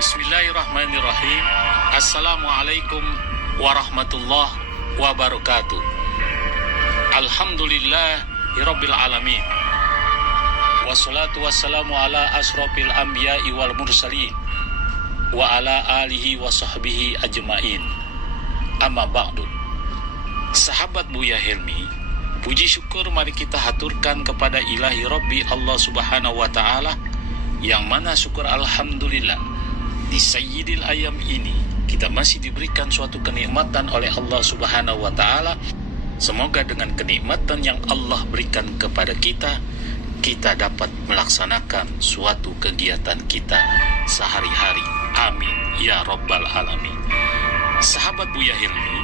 Bismillahirrahmanirrahim. Assalamualaikum warahmatullahi wabarakatuh. Alhamdulillahirabbil alamin. Wassalatu wassalamu ala asrofil anbiya'i wal mursalin wa ala alihi wa sahbihi ajma'in. Amma ba'du. Sahabat Buya Helmi, puji syukur mari kita haturkan kepada Ilahi Rabbi Allah Subhanahu wa ta'ala, yang mana syukur alhamdulillah di Sayyidil Ayam ini kita masih diberikan suatu kenikmatan oleh Allah Subhanahu wa ta'ala. Semoga dengan kenikmatan yang Allah berikan kepada kita, kita dapat melaksanakan suatu kegiatan kita sehari-hari. Amin ya Rabbal Alamin. Sahabat Buya Helmi,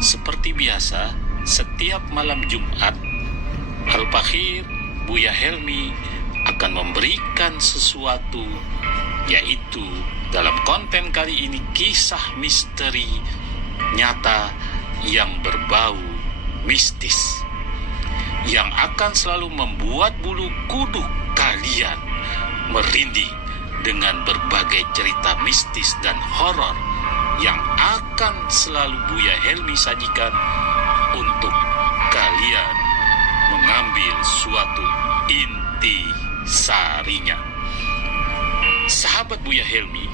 seperti biasa setiap malam Jumat, Al-Fakhir Buya Helmi akan memberikan sesuatu, yaitu dalam konten kali ini kisah misteri nyata yang berbau mistis, yang akan selalu membuat bulu kuduk kalian merinding dengan berbagai cerita mistis dan horor yang akan selalu Buya Helmi sajikan untuk kalian mengambil suatu inti sarinya. Sahabat Buya Helmi,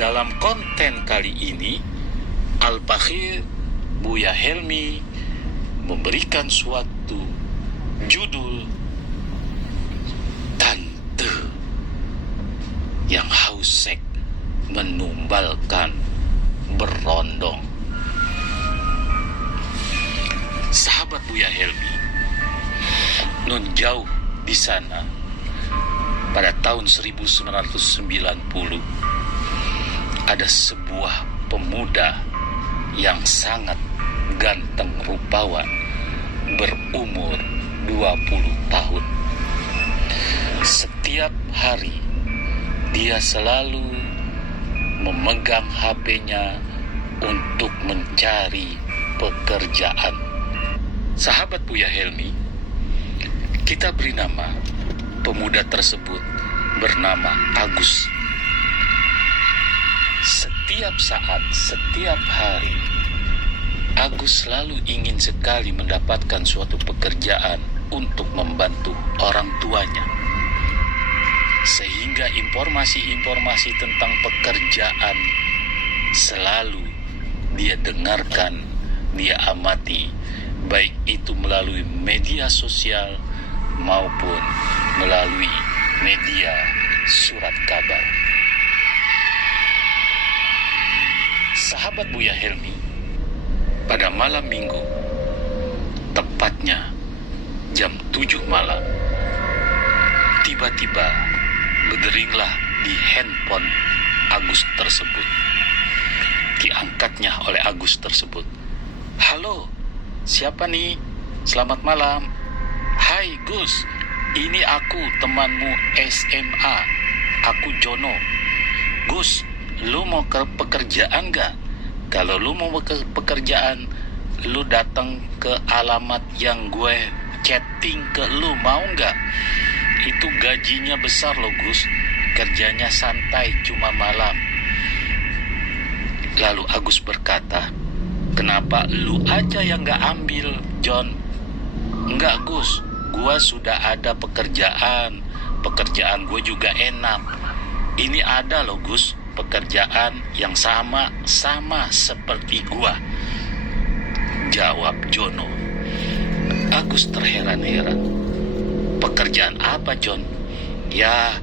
dalam konten kali ini Al-Fakhir Buya Helmi memberikan suatu judul Tante yang haus seks menumbalkan berondong. Sahabat Buya Helmi, nun jauh di sana pada tahun 1990 ada sebuah pemuda yang sangat ganteng rupawan berumur 20 tahun. Setiap hari dia selalu memegang HP-nya untuk mencari pekerjaan. Sahabat Buya Helmi, kita beri nama pemuda tersebut bernama Agus. Setiap saat, setiap hari, Agus selalu ingin sekali mendapatkan suatu pekerjaan untuk membantu orang tuanya. Sehingga informasi-informasi tentang pekerjaan selalu dia dengarkan, dia amati, baik itu melalui media sosial maupun melalui media surat kabar. Sahabat Buya Helmi, pada malam minggu, tepatnya jam 7 malam, tiba-tiba berderinglah di handphone Agus tersebut. Diangkatnya oleh Agus tersebut. Halo, siapa nih? Selamat malam. Hai Gus, ini aku temanmu SMA. Aku Jono. Gus, lu mau ke pekerjaan gak? Kalau lu mau ke pekerjaan, lu datang ke alamat yang gue chatting ke lu, mau gak? Itu gajinya besar loh Gus. Kerjanya santai, cuma malam. Lalu Agus berkata, kenapa lu aja yang gak ambil, John? Enggak Gus, gue sudah ada pekerjaan. Pekerjaan gue juga enak. Ini ada loh Gus, pekerjaan yang sama seperti gue, jawab Jono. Agus terheran-heran. Pekerjaan apa John? Ya,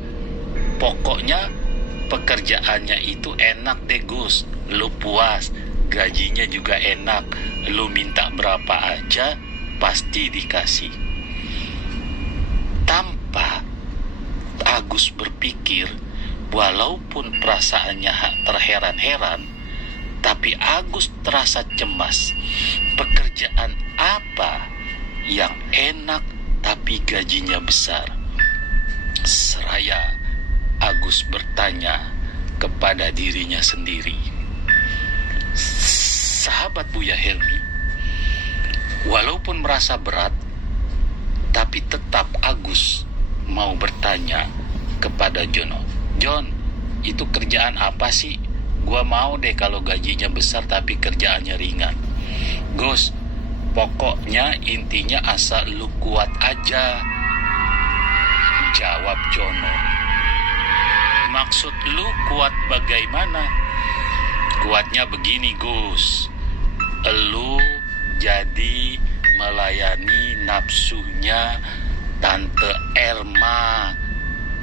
pokoknya pekerjaannya itu enak deh Gus. Lu puas, gajinya juga enak. Lu minta berapa aja pasti dikasih. Tanpa Agus berpikir, walaupun perasaannya terheran-heran, tapi Agus terasa cemas. Pekerjaan apa yang enak tapi gajinya besar? Seraya Agus bertanya kepada dirinya sendiri. Sahabat Buya Helmi, walaupun merasa berat, tapi tetap Agus mau bertanya kepada Jono. John, itu kerjaan apa sih? Gua mau deh kalau gajinya besar tapi kerjaannya ringan. Gus, pokoknya intinya asal lu kuat aja, jawab Jono. Maksud lu kuat bagaimana? Kuatnya begini, Gus. Lu jadi melayani nafsunya Tante Erma.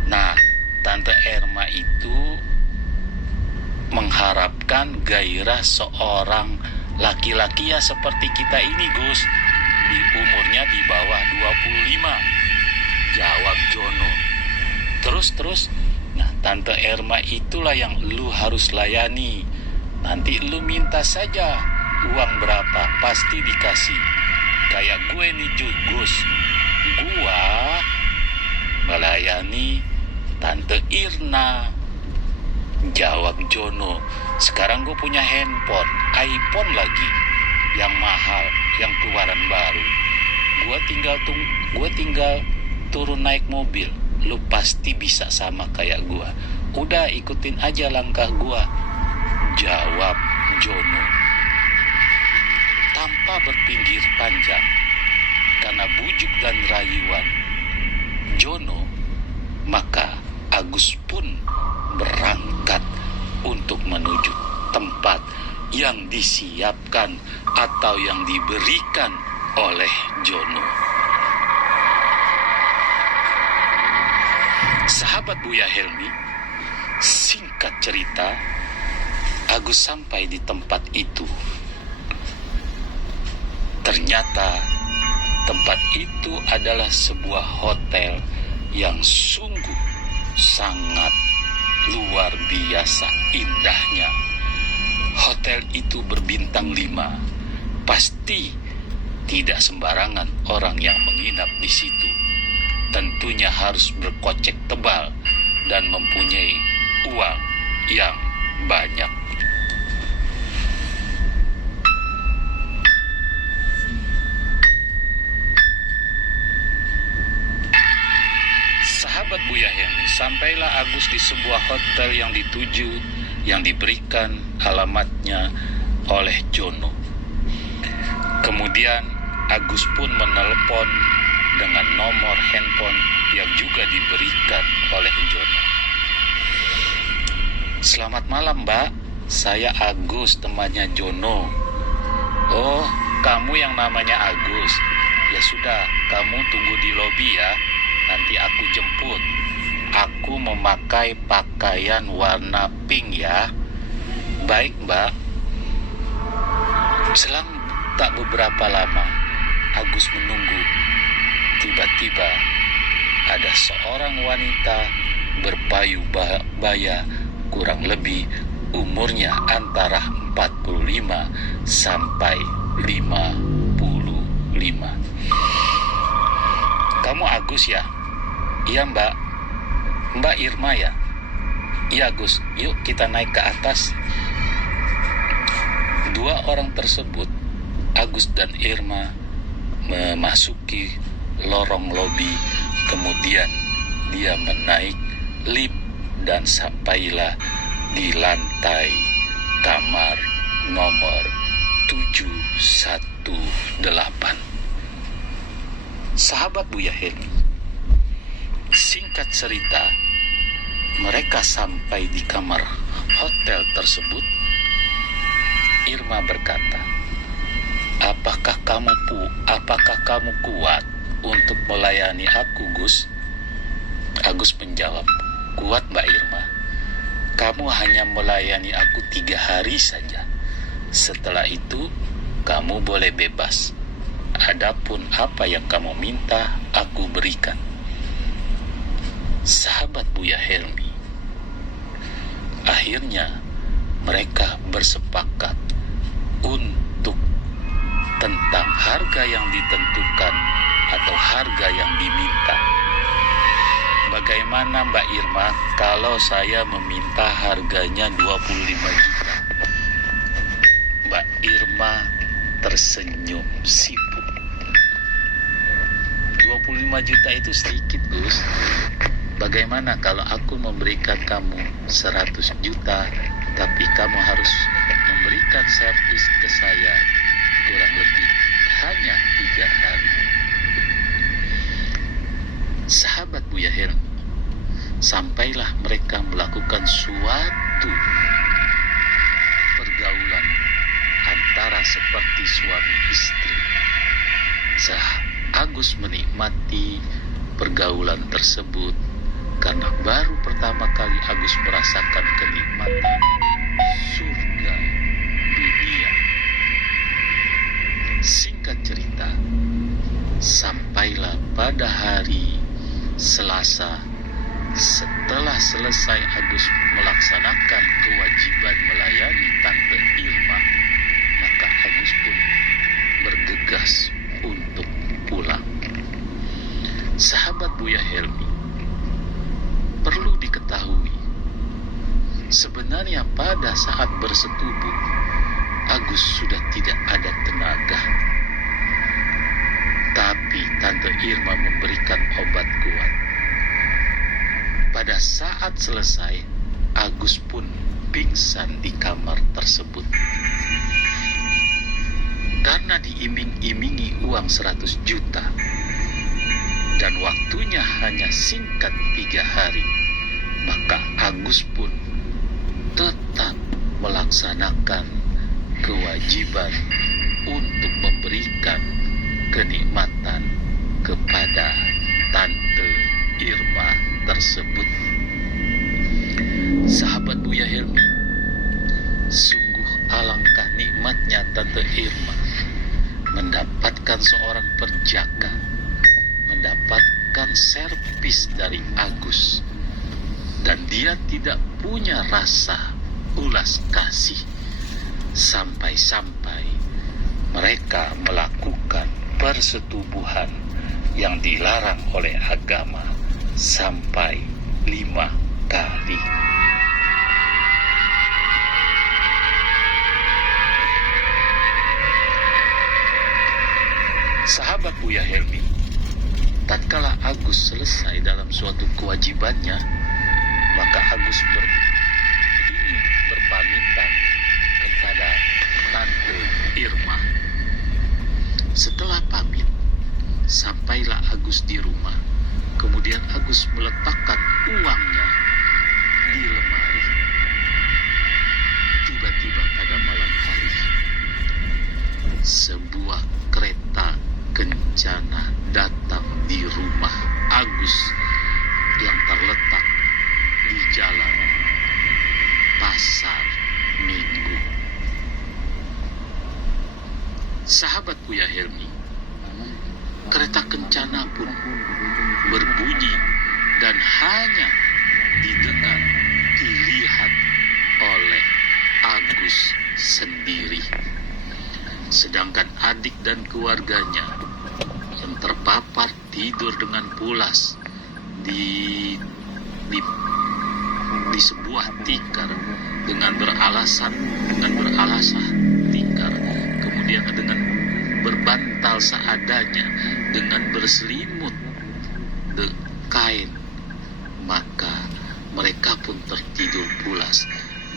Nah, Tante Erma itu mengharapkan gairah seorang laki-laki ya seperti kita ini, Gus. Di umurnya di bawah 25, jawab Jono. Terus, nah Tante Erma itulah yang lu harus layani. Nanti lu minta saja uang berapa, pasti dikasih. Kayak gue nih Gus, gue melayani Tante Irna, jawab Jono. Sekarang gue punya handphone, iPhone lagi, yang mahal, yang keluaran baru. Gue tinggal turun naik mobil. Lu pasti bisa sama kayak gue. Udah ikutin aja langkah gue, jawab Jono. Tanpa berpinggir panjang, karena bujuk dan rayuan Jono, maka Agus pun berangkat untuk menuju tempat yang disiapkan atau yang diberikan oleh Jono. Sahabat Buya Helmi, singkat cerita, Agus sampai di tempat itu. Ternyata tempat itu adalah sebuah hotel yang sungguh sangat luar biasa indahnya. Hotel itu berbintang 5. Pasti tidak sembarangan orang yang menginap di situ. Tentunya harus berkocek tebal dan mempunyai uang yang banyak. Sahabat Buya Helmi, sampailah Agus di sebuah hotel yang dituju, yang diberikan alamatnya oleh Jono. Kemudian Agus pun menelepon dengan nomor handphone yang juga diberikan oleh Jono. Selamat malam, Mbak. Saya Agus, temannya Jono. Oh, kamu yang namanya Agus. Ya sudah, kamu tunggu di lobi ya. Nanti aku jemput. Aku memakai pakaian warna pink ya. Baik, Mbak. Selang tak beberapa lama, Agus menunggu. Tiba-tiba ada seorang wanita berpayubaya, kurang lebih umurnya antara 45 sampai 55. Kamu Agus ya? Iya, Mbak. Mbak Irma ya? Iya, Agus. Yuk kita naik ke atas. Dua orang tersebut, Agus dan Irma, memasuki lorong lobi. Kemudian dia menaik lift dan sampailah di lantai kamar nomor 718. Sahabat Buya Helmi, singkat cerita, mereka sampai di kamar hotel tersebut. Irma berkata, apakah kamu kuat untuk melayani aku, Gus? Agus menjawab, kuat, Mbak Irma. Kamu hanya melayani aku 3 hari saja. Setelah itu, kamu boleh bebas. Adapun apa yang kamu minta, aku berikan. Sahabat Buya Helmi, akhirnya mereka bersepakat untuk tentang harga yang ditentukan atau harga yang diminta. Bagaimana Mbak Irma kalau saya meminta harganya 25 juta? Mbak Irma tersenyum sibuk. 25 juta itu sedikit, Gus. Bagaimana kalau aku memberikan kamu 100 juta, tapi kamu harus memberikan servis ke saya kurang lebih hanya 3 hari. Sahabat Buya Helmi, sampailah mereka melakukan suatu pergaulan antara seperti suami istri. Agus menikmati pergaulan tersebut karena baru pertama kali Agus merasakan kenikmatan surga dunia. Singkat cerita, sampailah pada hari Selasa, setelah selesai Agus melaksanakan kewajiban melayani Tante Irma, maka Agus pun bergegas untuk pulang. Sahabat Buya Helmi, perlu diketahui, sebenarnya pada saat bersetubuh, Agus sudah tidak ada tenaga. Tapi Tante Irma memberikan obat kuat. Pada saat selesai, Agus pun pingsan di kamar tersebut. Karena diiming-imingi uang 100 juta dan waktunya hanya singkat 3 hari, maka Agus pun tetap melaksanakan kewajiban untuk memberikan kenikmatan kepada Tante Irma tersebut. Sahabat Buya Helmi, sungguh alangkah nikmatnya Tante Irma mendapatkan seorang perjaka, mendapatkan servis dari Agus, dan dia tidak punya rasa ulas kasih sampai-sampai mereka melakukan persetubuhan yang dilarang oleh agama sampai 5 kali. Sahabat Buya Helmi, tatkala Agus selesai dalam suatu kewajibannya, maka Agus ingin berpamitan kepada Tante Irma. Setelah pamit, sampailah Agus di rumah. Kemudian Agus meletakkan uangnya di lemari. Tiba-tiba pada malam hari, sebuah kereta kencana datang di rumah Agus yang terletak di jalan Pasar Minggu. Sahabat Buya Helmi, kereta kencana pun berbunyi dan hanya didengar, dilihat oleh Agus sendiri. Sedangkan adik dan keluarganya yang terpapar tidur dengan pulas di sebuah tikar dengan beralasan tikar, kemudian dengan berbantal seadanya, dengan berselimut kain, maka mereka pun tertidur pulas.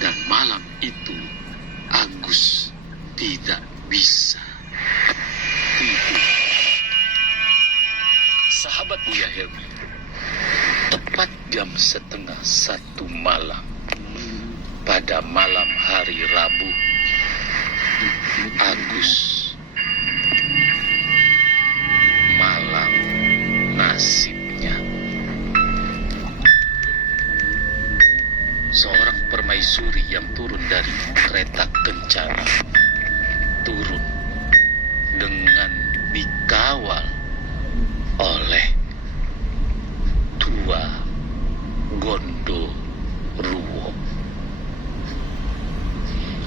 Dan malam itu Agus tidak bisa tidur. Sahabat Buya Helmi, tepat jam 12:30 malam pada malam hari Rabu, Agus malam nasibnya. Seorang permaisuri yang turun dari kereta kencana, turun dengan dikawal oleh 2 gondoruo.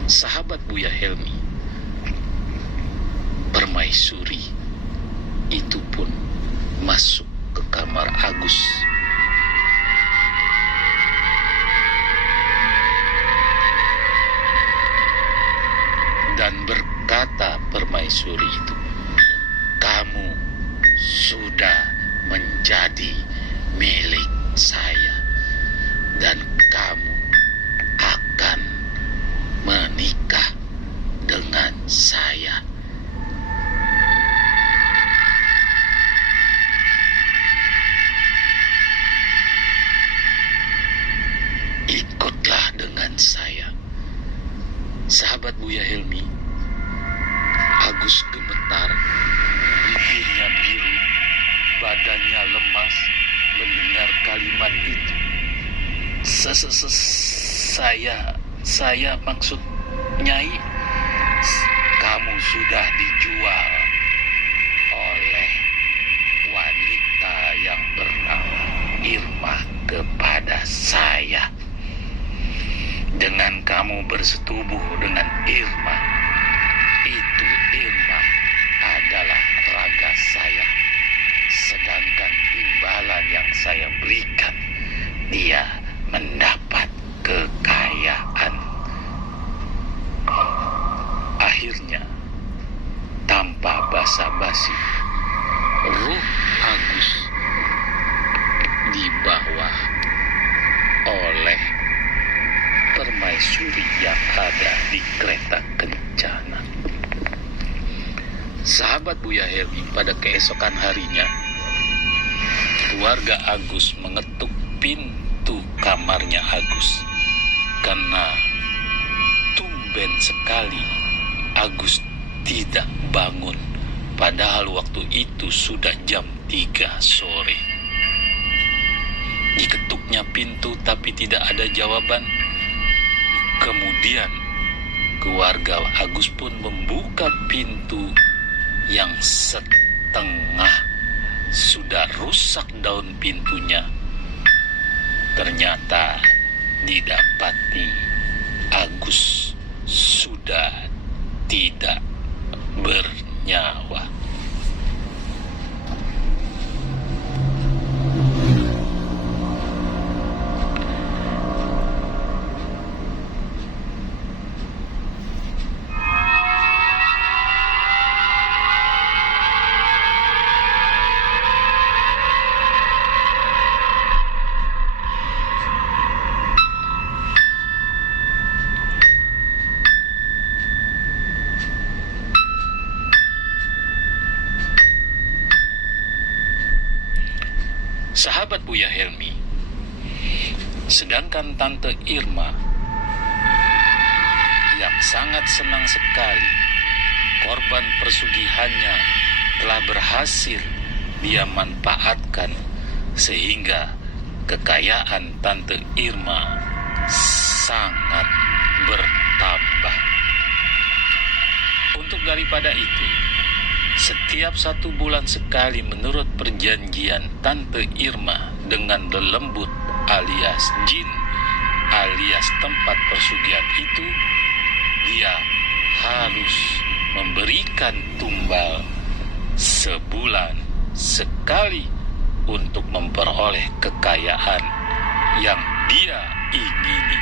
Sahabat Buya Helmi, permaisuri itu pun masuk ke kamar Agus. Dan berkata permaisuri itu, "Kamu sudah menjadi milik saya, dan kamu akan menikah dengan saya. Ikutlah dengan saya. Sahabat Buya Helmi, Agus gemetar, bibirnya biru, badannya lemas mendengar kalimat itu. Saya maksud Nyai, kamu sudah dijual oleh wanita yang bernama Irma kepada saya. Dengan kamu bersetubuh dengan Irma, itu Irma adalah raga saya. Sedangkan imbalan yang saya berikan, dia mendapat kekayaan. Akhirnya, tanpa basa-basi, ruh Agus dibawa oleh permaisuri yang ada di kereta kencana. Sahabat Buya Helmi, pada keesokan harinya, keluarga Agus mengetuk pintu kamarnya Agus karena tumben sekali Agus tidak bangun, padahal waktu itu sudah jam 3 sore. Diketuknya pintu tapi tidak ada jawaban. Kemudian keluarga Agus pun membuka pintu yang setengah sudah rusak daun pintunya. Ternyata didapati Agus sudah tidak bernyawa. Sahabat Buya Helmi, sedangkan Tante Irma yang sangat senang sekali korban persugihannya telah berhasil dia manfaatkan sehingga kekayaan Tante Irma sangat bertambah. Untuk daripada itu, setiap 1 bulan sekali menurut perjanjian Tante Irma dengan lelembut alias jin alias tempat persugihan itu, dia harus memberikan tumbal sebulan sekali untuk memperoleh kekayaan yang dia ingini.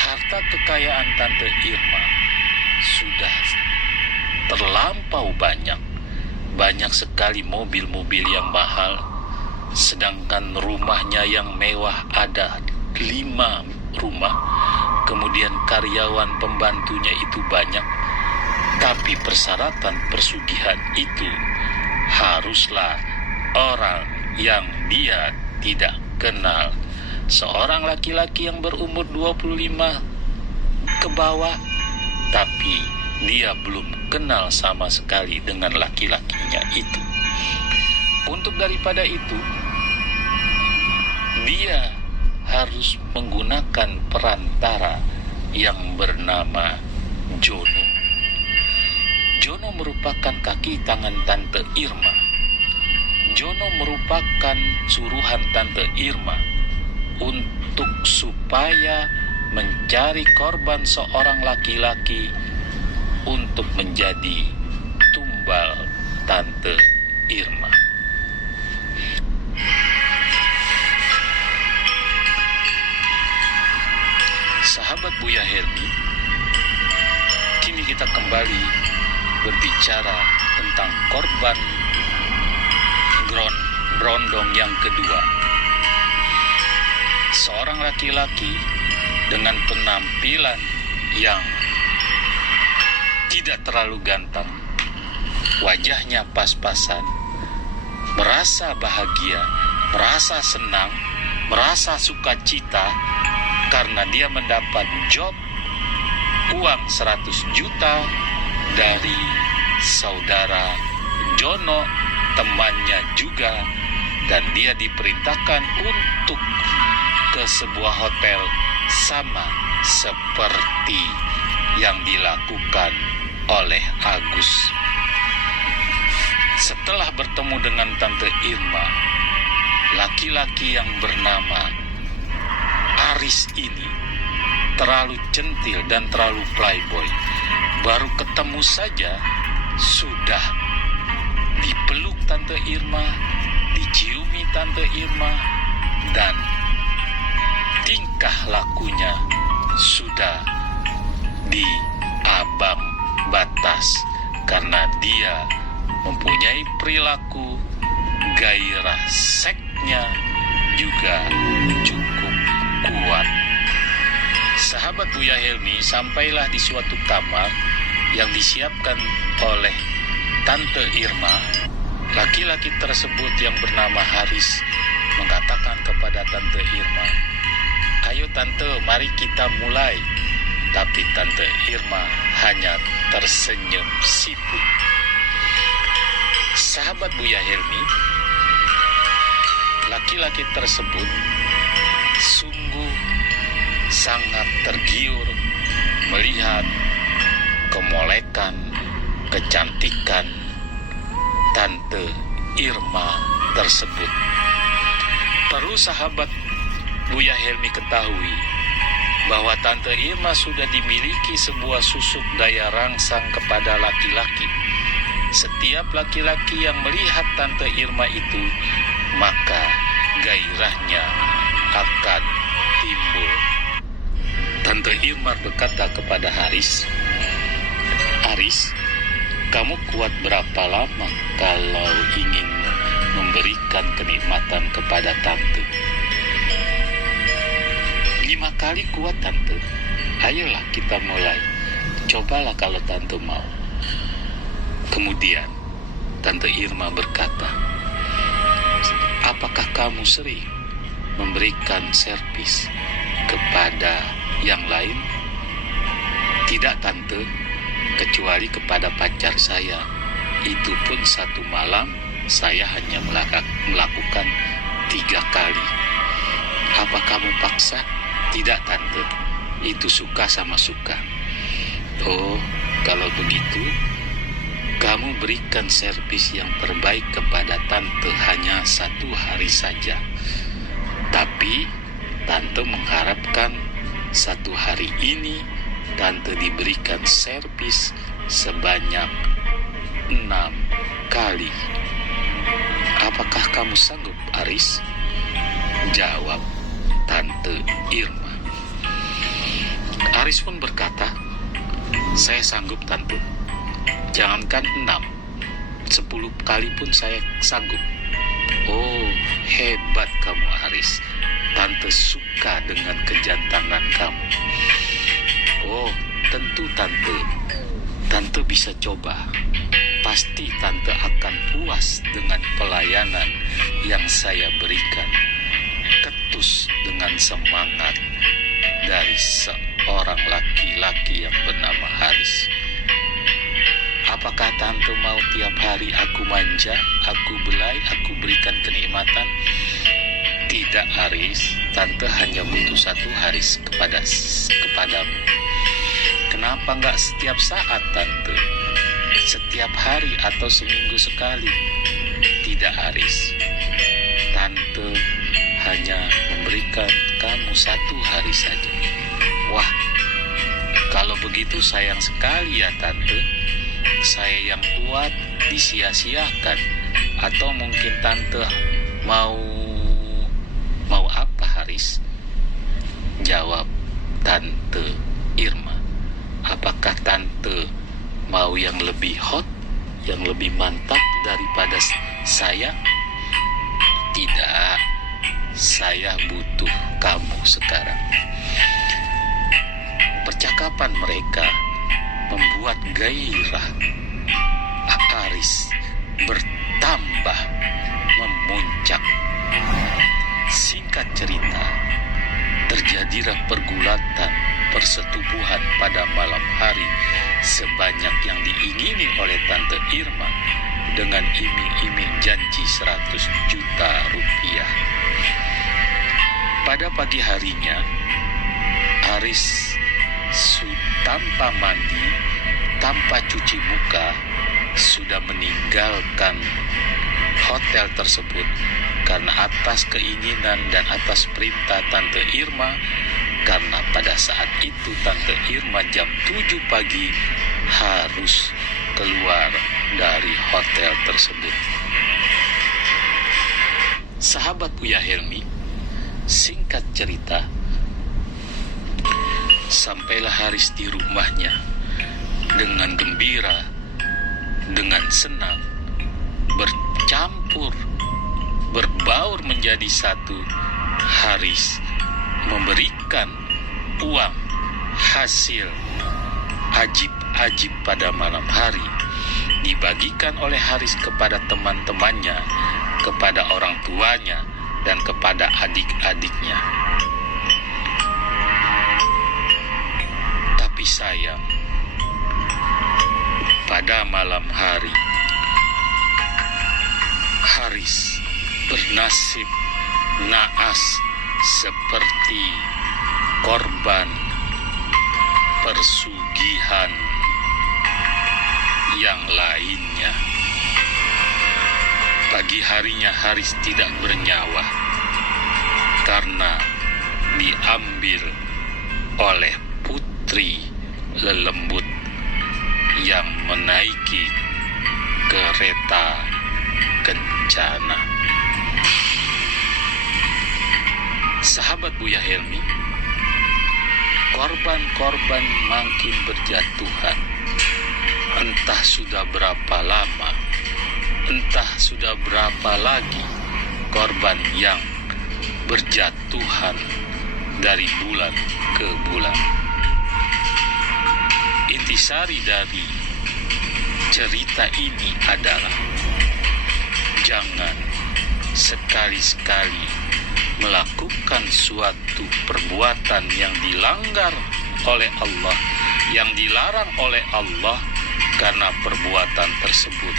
Harta kekayaan Tante Irma sudah terlampau banyak sekali mobil-mobil yang mahal, sedangkan rumahnya yang mewah ada 5 rumah, kemudian karyawan pembantunya itu banyak. Tapi persyaratan persugihan itu haruslah orang yang dia tidak kenal, seorang laki-laki yang berumur 25 ke bawah, tapi dia belum kenal sama sekali dengan laki-lakinya itu. Untuk daripada itu, dia harus menggunakan perantara yang bernama Jono. Jono merupakan kaki tangan Tante Irma. Jono merupakan suruhan Tante Irma untuk supaya mencari korban seorang laki-laki untuk menjadi tumbal Tante Irma. Sahabat Buya Helmi, kini kita kembali berbicara tentang korban berondong yang kedua, seorang laki-laki dengan penampilan yang tidak terlalu ganteng, wajahnya pas-pasan, merasa bahagia, merasa senang, merasa sukacita karena dia mendapat job uang 100 juta dari saudara Jono, temannya juga, dan dia diperintahkan untuk ke sebuah hotel sama seperti yang dilakukan oleh Agus. Setelah bertemu dengan Tante Irma, laki-laki yang bernama Aris ini terlalu centil dan terlalu playboy. Baru ketemu saja sudah dipeluk Tante Irma, diciumi Tante Irma, dan tingkah lakunya sudah di ambang batas karena dia mempunyai perilaku gairah seksnya juga cukup kuat. Sahabat Buya Helmi sampailah di suatu kamar yang disiapkan oleh Tante Irma. Laki-laki tersebut yang bernama Haris mengatakan kepada Tante Irma, "Ayo Tante, mari kita mulai." Tapi Tante Irma hanya tersenyum sipu. Sahabat Buya Helmi, laki-laki tersebut sungguh sangat tergiur melihat kemolekan, kecantikan Tante Irma tersebut. Perlu sahabat Buya Helmi ketahui bahwa Tante Irma sudah dimiliki sebuah susuk daya rangsang kepada laki-laki. Setiap laki-laki yang melihat Tante Irma itu, maka gairahnya akan timbul. Tante Irma berkata kepada Haris, "Haris, kamu kuat berapa lama kalau ingin memberikan kenikmatan kepada Tante?" 5 kali kuat Tante. Ayolah kita mulai. Cobalah kalau Tante mau. Kemudian Tante Irma berkata, "Apakah kamu sering memberikan servis kepada yang lain?" "Tidak Tante, kecuali kepada pacar saya. Itu pun satu malam saya hanya melakukan 3 kali. Apa kamu paksa?" "Tidak Tante, itu suka sama suka." "Oh, kalau begitu kamu berikan servis yang terbaik kepada Tante hanya 1 hari saja. Tapi Tante mengharapkan 1 hari ini Tante diberikan servis sebanyak 6 kali. Apakah kamu sanggup, Aris?" Jawab Tante Irma. Aris pun berkata, "Saya sanggup Tante. Jangankan 6, 10 kali pun saya sanggup." "Oh, hebat kamu Aris. Tante suka dengan kejantanan kamu." "Oh, tentu Tante. Tante bisa coba. Pasti Tante akan puas dengan pelayanan yang saya berikan." Ketus dengan semangat dari seorang laki-laki yang bernama Haris. "Apakah Tante mau tiap hari aku manja, aku belai, aku berikan kenikmatan?" "Tidak Aris, Tante hanya butuh 1 hari kepadamu." "Kenapa nggak setiap saat Tante? Setiap hari atau seminggu sekali?" "Tidak Aris, Tante hanya memberikan kamu 1 hari saja." "Wah, kalau begitu sayang sekali ya Tante. Saya yang kuat disia-siakan. Atau mungkin Tante mau apa Haris?" Jawab Tante Irma. "Apakah Tante mau yang lebih hot, yang lebih mantap daripada saya?" "Tidak, saya butuh kamu sekarang. Percakapan mereka membuat gairah Aris bertambah memuncak. Singkat cerita, terjadilah pergulatan persetubuhan pada malam hari sebanyak yang diingini oleh Tante Irma dengan iming-iming janji 100 juta rupiah. Pada pagi harinya, Aris tanpa mandi, tanpa cuci muka, sudah meninggalkan hotel tersebut karena atas keinginan dan atas perintah Tante Irma, karena pada saat itu Tante Irma jam 7 pagi harus keluar dari hotel tersebut. Sahabat Buya Helmi, singkat cerita, sampailah Haris di rumahnya dengan gembira, dengan senang, bercampur, berbaur menjadi satu. Haris memberikan uang hasil ajib-ajib pada malam hari, dibagikan oleh Haris kepada teman-temannya, kepada orang tuanya, dan kepada adik-adiknya. Tapi sayang, pada malam hari, Haris bernasib naas seperti korban persugihan yang lainnya. Pagi harinya Haris tidak bernyawa karena diambil oleh putri lelembut yang menaiki kereta kencana. Sahabat Buya Helmi, korban-korban makin berjatuhan. Entah sudah berapa lama, entah sudah berapa lagi korban yang berjatuhan dari bulan ke bulan. Intisari dari cerita ini adalah jangan sekali-sekali melakukan suatu perbuatan yang dilanggar oleh Allah, yang dilarang oleh Allah, karena perbuatan tersebut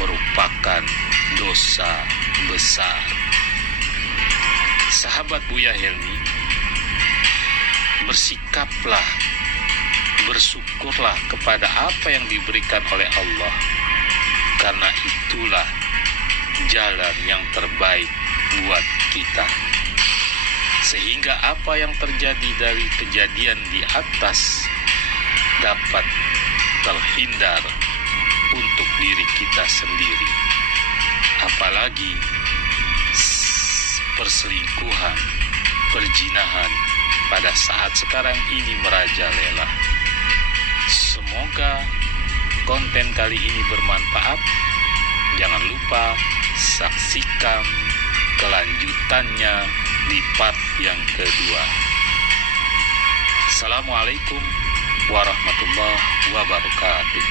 merupakan dosa besar. Sahabat Buya Helmi, bersikaplah, bersyukurlah kepada apa yang diberikan oleh Allah, karena itulah jalan yang terbaik buat kita, sehingga apa yang terjadi dari kejadian di atas dapat terhindar untuk diri kita sendiri. Apalagi perselingkuhan, perzinahan pada saat sekarang ini merajalela. Semoga konten kali ini bermanfaat. Jangan lupa saksikan kelanjutannya di part yang kedua. Assalamualaikum warahmatullahi wabarakatuh.